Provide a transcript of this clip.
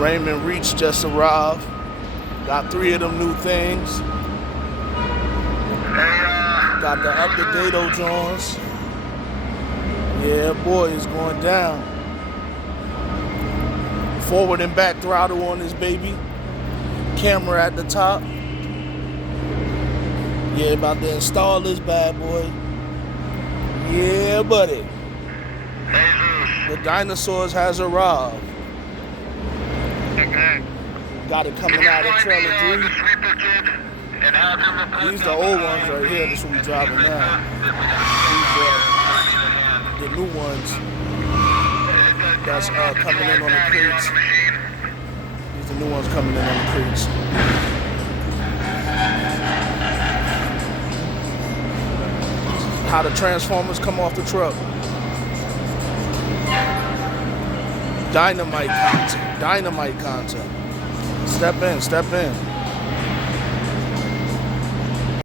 Raymond Reach just arrived. Got 3 of them new things. Got the Up to Date Jones. Yeah, boy, it's going down. Forward and back throttle on this baby. Camera at the top. Yeah, about to install this bad boy. Yeah, buddy. The Dinosaurs has arrived. Got it coming out of trailer 3. These the old ones right here. This one we driving now. These the new ones that's coming in on the crates. These are the new ones coming in on the crates. How the Transformers come off the truck. Dynamite content. Dynamite content. Step in, step in.